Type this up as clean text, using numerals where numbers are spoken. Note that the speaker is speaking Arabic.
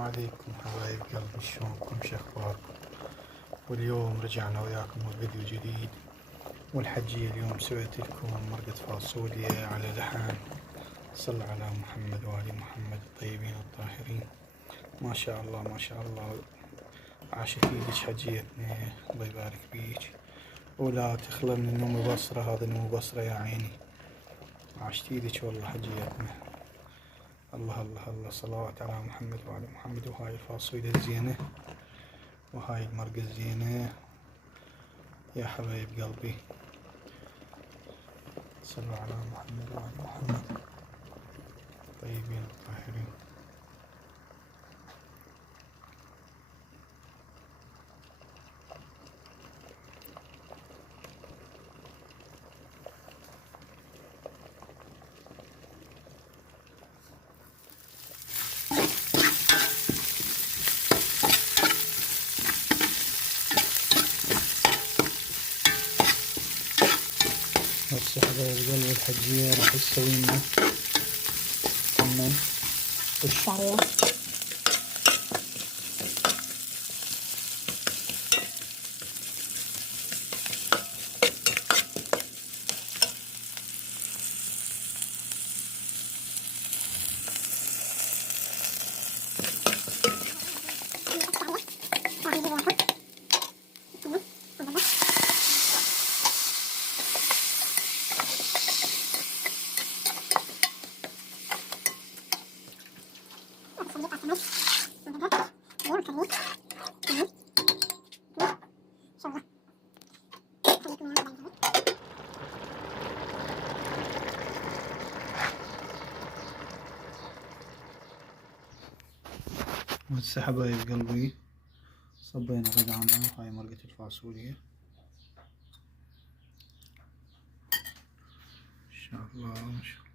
عليكم حبايب قلبي، شلونكم شخباركم؟ واليوم رجعنا وياكم بفيديو جديد. والحجية اليوم سويت لكم مرقة فاصوليا على لحم. صل على محمد وآل محمد الطيبين الطاهرين. ما شاء الله ما شاء الله، عاشت ايدك حجيتنا، الله يبارك بيك. ولا تخلى من النوم بصرة، هذا النوم بصرة يا عيني. عاشت ايدك والله حجيتنا. الله الله الله، صلوات على محمد وعلى محمد. وهاي الفاصوليا الزينة وهاي المرقة الزينة يا حبايب قلبي. صلوا على محمد وعلى محمد الطيبين الطاهرين. هسه حبايب قلبي الحجية راح تسوي لنا كمان الشعرية. وهسه حبايب قلبي صبينا غدانا، وهاي مرقة الفاصوليا ان شاء الله ما شاء الله.